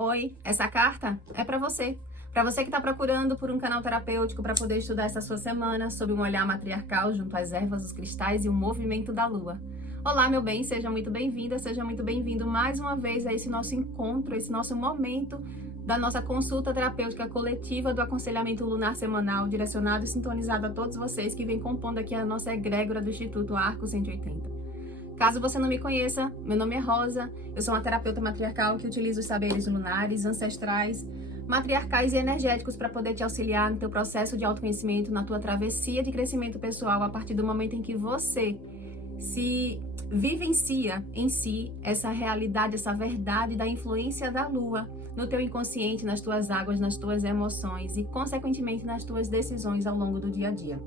Oi, essa carta é para você. Para você que está procurando por um canal terapêutico para poder estudar essa sua semana sob um olhar matriarcal junto às ervas, os cristais e o movimento da lua. Olá, meu bem, seja muito bem-vinda, seja muito bem-vindo mais uma vez a esse nosso encontro, esse nosso momento da nossa consulta terapêutica coletiva do aconselhamento lunar semanal, direcionado e sintonizado a todos vocês que vem compondo aqui a nossa egrégora do Instituto Arco 180. Caso você não me conheça, meu nome é Rosa, eu sou uma terapeuta matriarcal que utiliza os saberes lunares, ancestrais, matriarcais e energéticos para poder te auxiliar no teu processo de autoconhecimento, na tua travessia de crescimento pessoal, a partir do momento em que você se vivencia em si essa realidade, essa verdade da influência da lua no teu inconsciente, nas tuas águas, nas tuas emoções e, consequentemente, nas tuas decisões ao longo do dia a dia.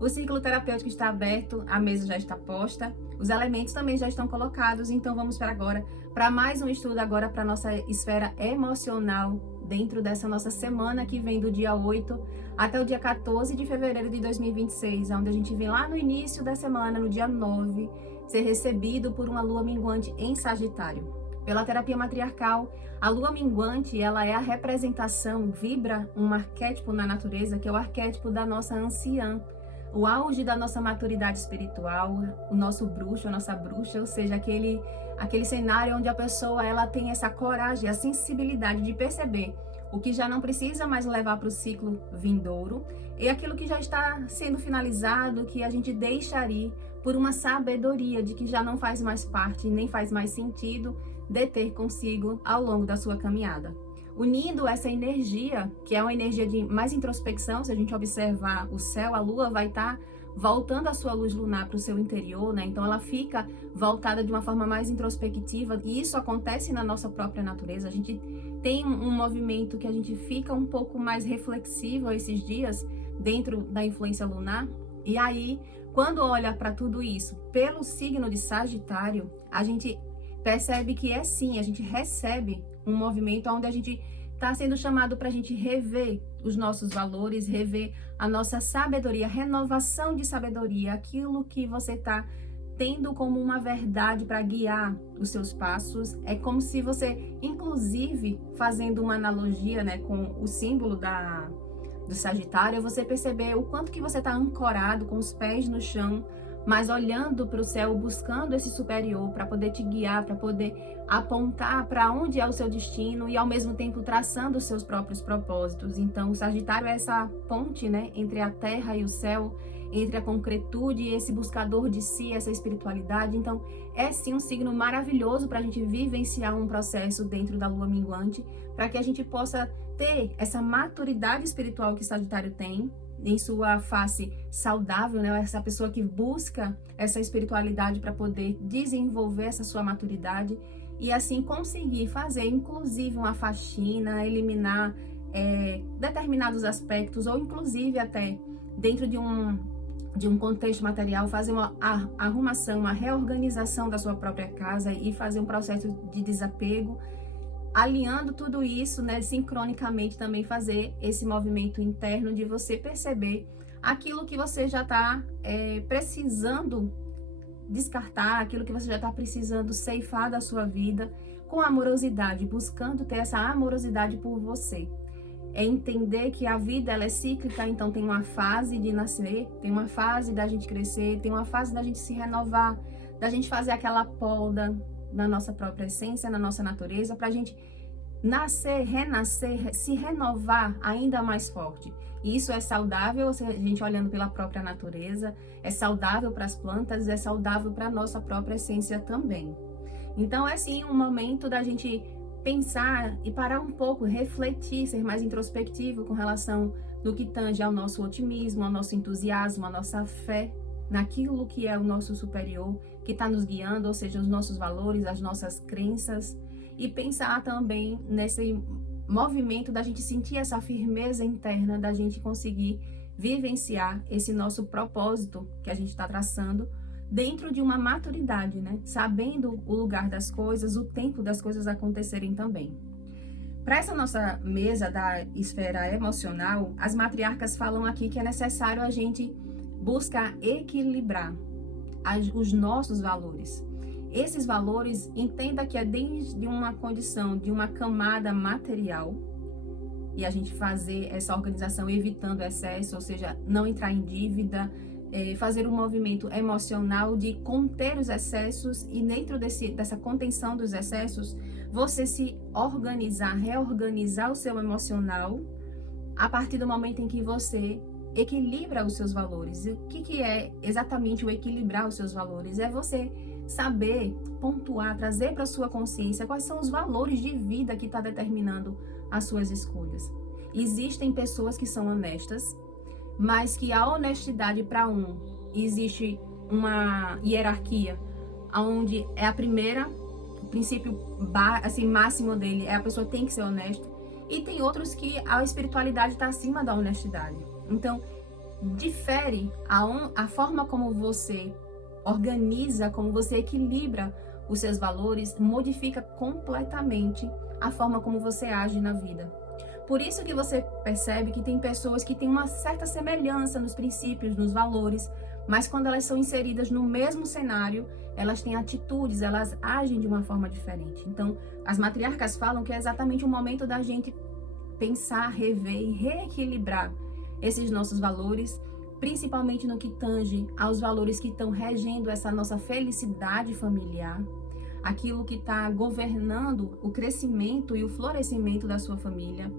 O ciclo terapêutico está aberto, a mesa já está posta, os elementos também já estão colocados, então vamos para agora, para mais um estudo agora para a nossa esfera emocional, dentro dessa nossa semana que vem do dia 8 até o dia 14 de fevereiro de 2026, onde a gente vem lá no início da semana, no dia 9, ser recebido por uma lua minguante em Sagitário. Pela terapia matriarcal, a lua minguante, ela é a representação, vibra um arquétipo na natureza, que é o arquétipo da nossa anciã, o auge da nossa maturidade espiritual, o nosso bruxo, a nossa bruxa, ou seja, aquele cenário onde a pessoa ela tem essa coragem, a sensibilidade de perceber o que já não precisa mais levar para o ciclo vindouro e aquilo que já está sendo finalizado, que a gente deixaria por uma sabedoria de que já não faz mais parte, nem faz mais sentido de ter consigo ao longo da sua caminhada. Unindo essa energia, que é uma energia de mais introspecção, se a gente observar o céu, a lua vai estar voltando a sua luz lunar para o seu interior, né? Então ela fica voltada de uma forma mais introspectiva e isso acontece na nossa própria natureza. A gente tem um movimento que a gente fica um pouco mais reflexivo esses dias dentro da influência lunar. E aí, quando olha para tudo isso pelo signo de Sagitário, a gente percebe que é sim, a gente recebe um movimento onde a gente está sendo chamado para a gente rever os nossos valores, rever a nossa sabedoria, renovação de sabedoria, aquilo que você está tendo como uma verdade para guiar os seus passos. É como se você, inclusive, fazendo uma analogia, né, com o símbolo do Sagitário, você perceber o quanto que você está ancorado, com os pés no chão, mas olhando para o céu, buscando esse superior para poder te guiar, para poder apontar para onde é o seu destino e ao mesmo tempo traçando os seus próprios propósitos. Então, o Sagitário é essa ponte, né, entre a terra e o céu, entre a concretude e esse buscador de si, essa espiritualidade. Então, é sim um signo maravilhoso para a gente vivenciar um processo dentro da lua minguante, para que a gente possa ter essa maturidade espiritual que Sagitário tem, em sua face saudável, né? Essa pessoa que busca essa espiritualidade para poder desenvolver essa sua maturidade e assim conseguir fazer, inclusive, uma faxina, eliminar determinados aspectos ou inclusive até dentro de um contexto material, fazer uma arrumação, uma reorganização da sua própria casa e fazer um processo de desapego, alinhando tudo isso, né, sincronicamente também fazer esse movimento interno de você perceber aquilo que você já está precisando descartar, aquilo que você já está precisando ceifar da sua vida com amorosidade, buscando ter essa amorosidade por você. É entender que a vida ela é cíclica, então tem uma fase de nascer, tem uma fase da gente crescer, tem uma fase da gente se renovar, da gente fazer aquela poda na nossa própria essência, na nossa natureza, para a gente nascer, renascer, se renovar ainda mais forte. E isso é saudável, a gente olhando pela própria natureza, é saudável para as plantas, é saudável para a nossa própria essência também. Então é sim um momento da gente pensar e parar um pouco, refletir, ser mais introspectivo com relação no que tange ao nosso otimismo, ao nosso entusiasmo, à nossa fé naquilo que é o nosso superior, que está nos guiando, ou seja, os nossos valores, as nossas crenças, e pensar também nesse movimento da gente sentir essa firmeza interna, da gente conseguir vivenciar esse nosso propósito que a gente está traçando dentro de uma maturidade, né? Sabendo o lugar das coisas, o tempo das coisas acontecerem também. Para essa nossa mesa da esfera emocional, as matriarcas falam aqui que é necessário a gente buscar equilibrar os nossos valores. esses valores, entenda que é desde uma condição de uma camada material, e a gente fazer essa organização evitando excesso, ou seja, não entrar em dívida, fazer um movimento emocional de conter os excessos, e dentro dessa contenção dos excessos, você se organizar, reorganizar o seu emocional a partir do momento em que você equilibra os seus valores. E o que é exatamente o equilibrar os seus valores? É você saber pontuar, trazer para a sua consciência quais são os valores de vida que está determinando as suas escolhas. Existem pessoas que são honestas, mas que a honestidade para existe uma hierarquia, onde é a primeira, o princípio assim, máximo dele é a pessoa tem que ser honesta, e tem outros que a espiritualidade está acima da honestidade. Então, difere a forma como você organiza, como você equilibra os seus valores, modifica completamente a forma como você age na vida. Por isso que você percebe que tem pessoas que têm uma certa semelhança nos princípios, nos valores, mas quando elas são inseridas no mesmo cenário, elas têm atitudes, elas agem de uma forma diferente. Então, as matriarcas falam que é exatamente o momento da gente pensar, rever e reequilibrar esses nossos valores, principalmente no que tange aos valores que estão regendo essa nossa felicidade familiar, aquilo que está governando o crescimento e o florescimento da sua família,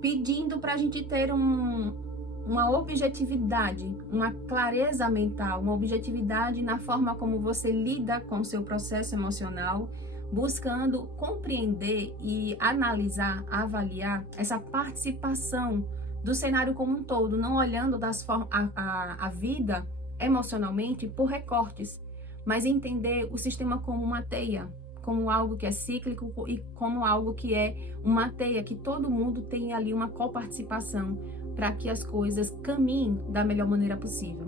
pedindo para a gente ter uma objetividade, uma clareza mental, uma objetividade na forma como você lida com o seu processo emocional, buscando compreender e analisar, avaliar essa participação do cenário como um todo, não olhando a vida emocionalmente por recortes, mas entender o sistema como uma teia, como algo que é cíclico e como algo que é uma teia, que todo mundo tem ali uma coparticipação para que as coisas caminhem da melhor maneira possível.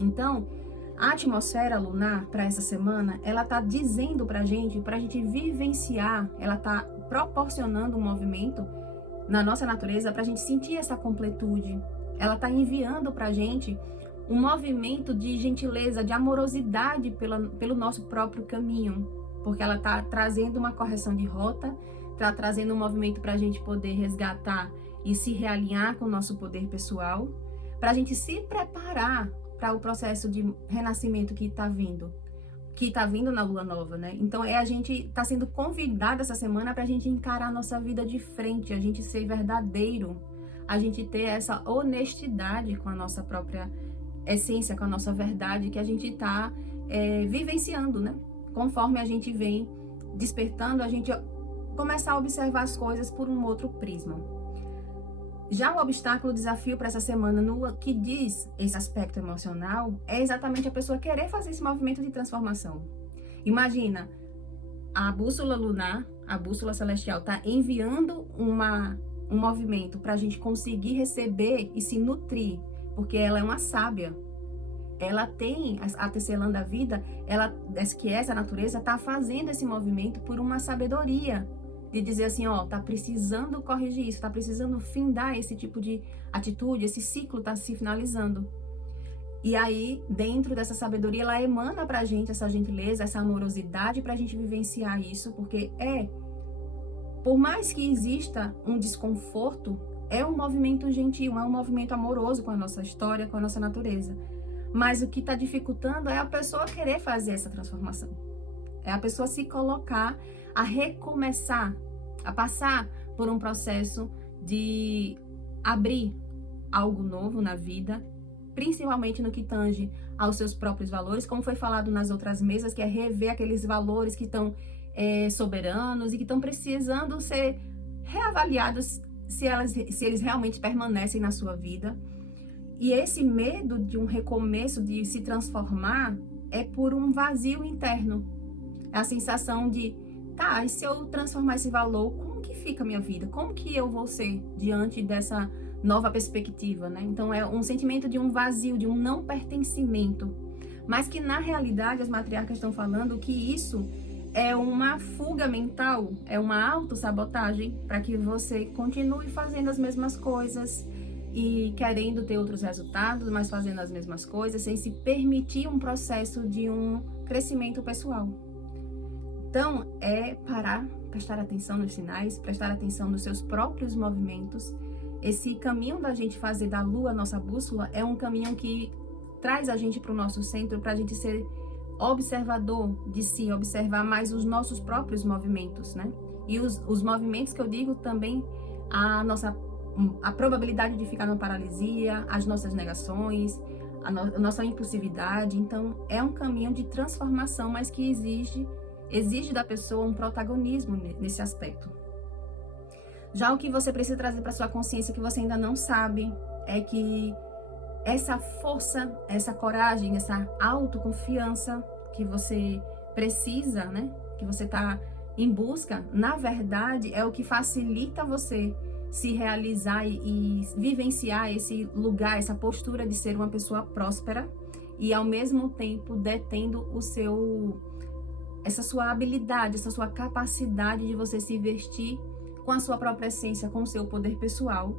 Então, a atmosfera lunar para essa semana, ela está dizendo para a gente vivenciar, ela está proporcionando um movimento na nossa natureza para a gente sentir essa completude. Ela está enviando para a gente um movimento de gentileza, de amorosidade pelo nosso próprio caminho, porque ela está trazendo uma correção de rota, está trazendo um movimento para a gente poder resgatar e se realinhar com o nosso poder pessoal, para a gente se preparar para o processo de renascimento que está vindo na lua nova, né? Então a gente está sendo convidado essa semana para a gente encarar a nossa vida de frente, a gente ser verdadeiro, a gente ter essa honestidade com a nossa própria essência, com a nossa verdade que a gente está vivenciando, né? Conforme a gente vem despertando, a gente começar a observar as coisas por um outro prisma. Já o obstáculo, o desafio para essa semana, no que diz esse aspecto emocional, é exatamente a pessoa querer fazer esse movimento de transformação. Imagina, a bússola lunar, a bússola celestial, está enviando um movimento para a gente conseguir receber e se nutrir, porque ela é uma sábia. Ela tem a tecelã da vida, que essa natureza está fazendo esse movimento por uma sabedoria, de dizer assim, ó, tá precisando corrigir isso, tá precisando findar esse tipo de atitude, esse ciclo tá se finalizando. E aí, dentro dessa sabedoria, ela emana pra gente essa gentileza, essa amorosidade pra gente vivenciar isso, porque por mais que exista um desconforto, é um movimento gentil, é um movimento amoroso com a nossa história, com a nossa natureza. Mas o que tá dificultando é a pessoa querer fazer essa transformação. É a pessoa se colocar a recomeçar, a passar por um processo de abrir algo novo na vida, principalmente no que tange aos seus próprios valores, como foi falado nas outras mesas, que é rever aqueles valores que estão soberanos e que estão precisando ser reavaliados se eles realmente permanecem na sua vida. E esse medo de um recomeço, de se transformar, é por um vazio interno. É a sensação de, tá, e se eu transformar esse valor, como que fica a minha vida? Como que eu vou ser diante dessa nova perspectiva, né? Então é um sentimento de um vazio, de um não pertencimento. Mas que na realidade as matriarcas estão falando que isso é uma fuga mental, é uma autossabotagem para que você continue fazendo as mesmas coisas e querendo ter outros resultados, mas fazendo as mesmas coisas, sem se permitir um processo de um crescimento pessoal. Então, é parar, prestar atenção nos sinais, prestar atenção nos seus próprios movimentos. Esse caminho da gente fazer da lua nossa bússola é um caminho que traz a gente para o nosso centro, para a gente ser observador de si, observar mais os nossos próprios movimentos, né? E os movimentos que eu digo também, a probabilidade de ficar numa paralisia, as nossas negações, a nossa impulsividade. Então, é um caminho de transformação, mas que exige da pessoa um protagonismo nesse aspecto. Já o que você precisa trazer para sua consciência que você ainda não sabe é que essa força, essa coragem, essa autoconfiança que você precisa, né? Que você está em busca, na verdade, é o que facilita você se realizar e vivenciar esse lugar, essa postura de ser uma pessoa próspera e ao mesmo tempo detendo essa sua habilidade, essa sua capacidade de você se vestir com a sua própria essência, com o seu poder pessoal.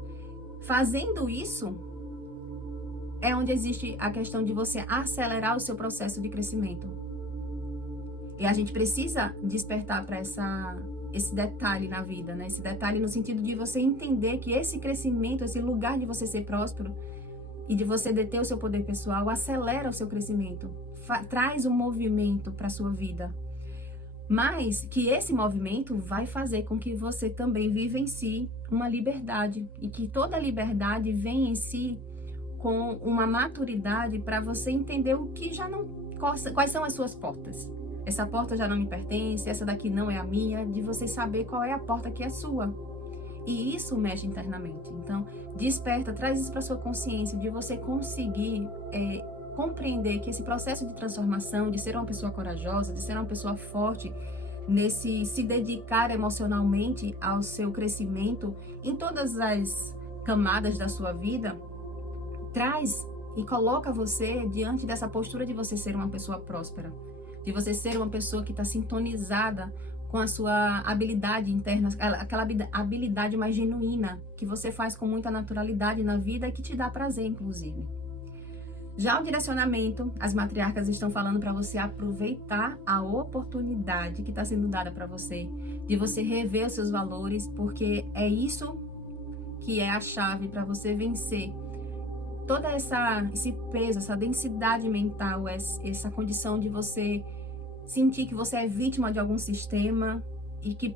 Fazendo isso, é onde existe a questão de você acelerar o seu processo de crescimento. E a gente precisa despertar para esse detalhe na vida, né? Esse detalhe no sentido de você entender que esse crescimento, esse lugar de você ser próspero e de você deter o seu poder pessoal, acelera o seu crescimento, traz um movimento para a sua vida. Mas que esse movimento vai fazer com que você também vivencie uma liberdade e que toda liberdade vem em si com uma maturidade para você entender o que já não... Quais são as suas portas. Essa porta já não me pertence, essa daqui não é a minha, de você saber qual é a porta que é sua. E isso mexe internamente. Então, desperta, traz isso para sua consciência, de você conseguir compreender que esse processo de transformação, de ser uma pessoa corajosa, de ser uma pessoa forte, nesse se dedicar emocionalmente ao seu crescimento em todas as camadas da sua vida, traz e coloca você diante dessa postura de você ser uma pessoa próspera, de você ser uma pessoa que está sintonizada com a sua habilidade interna, aquela habilidade mais genuína, que você faz com muita naturalidade na vida e que te dá prazer, inclusive. Já o direcionamento, as matriarcas estão falando para você aproveitar a oportunidade que está sendo dada para você, de você rever os seus valores, porque é isso que é a chave para você vencer todo esse peso, essa densidade mental, essa condição de você sentir que você é vítima de algum sistema e que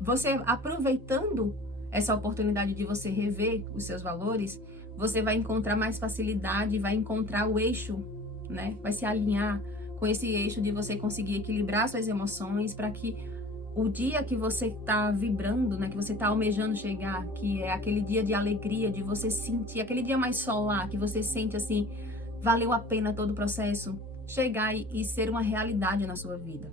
você, aproveitando essa oportunidade de você rever os seus valores, você vai encontrar mais facilidade, vai encontrar o eixo, né? Vai se alinhar com esse eixo de você conseguir equilibrar suas emoções para que o dia que você está vibrando, né, que você está almejando chegar, que é aquele dia de alegria, de você sentir, aquele dia mais solar, que você sente assim, valeu a pena todo o processo, chegar e ser uma realidade na sua vida.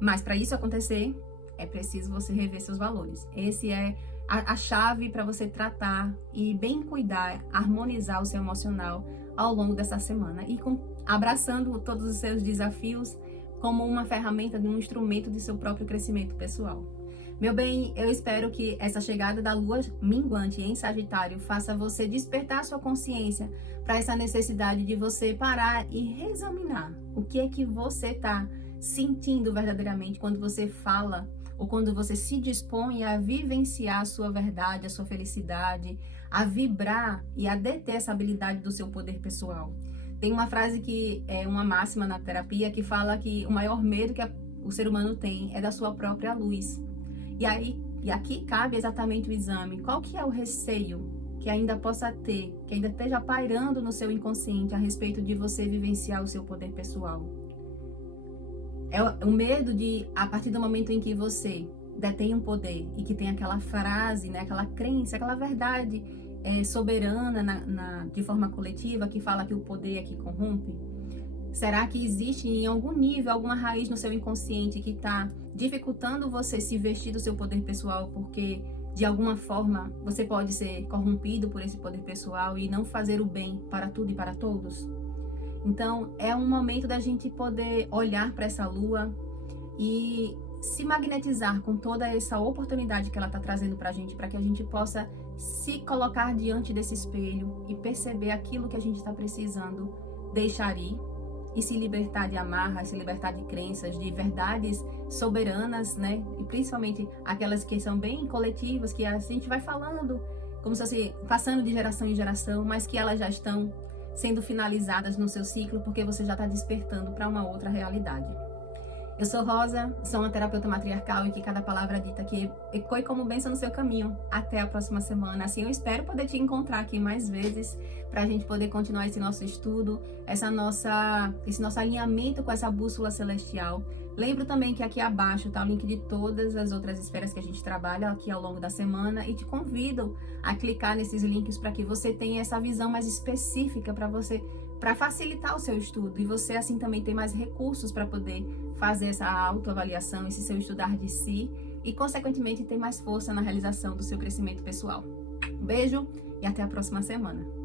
Mas para isso acontecer, é preciso você rever seus valores. Esse é a chave para você tratar e bem cuidar, harmonizar o seu emocional ao longo dessa semana e abraçando todos os seus desafios como uma ferramenta, um instrumento de seu próprio crescimento pessoal. Meu bem, eu espero que essa chegada da lua minguante em Sagitário faça você despertar sua consciência para essa necessidade de você parar e reexaminar o que é que você está sentindo verdadeiramente quando você fala ou quando você se dispõe a vivenciar a sua verdade, a sua felicidade, a vibrar e a deter essa habilidade do seu poder pessoal. Tem uma frase que é uma máxima na terapia que fala que o maior medo que o ser humano tem é da sua própria luz. E aqui cabe exatamente o exame. Qual que é o receio que ainda possa ter, que ainda esteja pairando no seu inconsciente a respeito de você vivenciar o seu poder pessoal? É o medo de, a partir do momento em que você detém um poder e que tem aquela frase, né, aquela crença, aquela verdade soberana de forma coletiva que fala que o poder é que corrompe? Será que existe em algum nível, alguma raiz no seu inconsciente que está dificultando você se vestir do seu poder pessoal porque de alguma forma você pode ser corrompido por esse poder pessoal e não fazer o bem para tudo e para todos? Então é um momento da gente poder olhar para essa lua e se magnetizar com toda essa oportunidade que ela está trazendo para que a gente possa se colocar diante desse espelho e perceber aquilo que a gente está precisando deixar ir, e se libertar de amarras, se libertar de crenças, de verdades soberanas, né? E principalmente aquelas que são bem coletivas, que a gente vai falando, como se fosse passando de geração em geração, mas que elas já estão sendo finalizadas no seu ciclo, porque você já está despertando para uma outra realidade. Eu sou Rosa, sou uma terapeuta matriarcal e que cada palavra dita aqui ecoe como bênção no seu caminho. Até a próxima semana. Assim, eu espero poder te encontrar aqui mais vezes para a gente poder continuar esse nosso estudo, esse nosso alinhamento com essa bússola celestial. Lembro também que aqui abaixo está o link de todas as outras esferas que a gente trabalha aqui ao longo da semana e te convido a clicar nesses links para que você tenha essa visão mais específica para facilitar o seu estudo e você assim também tem mais recursos para poder fazer essa autoavaliação, esse seu estudar de si e consequentemente ter mais força na realização do seu crescimento pessoal. Um beijo e até a próxima semana.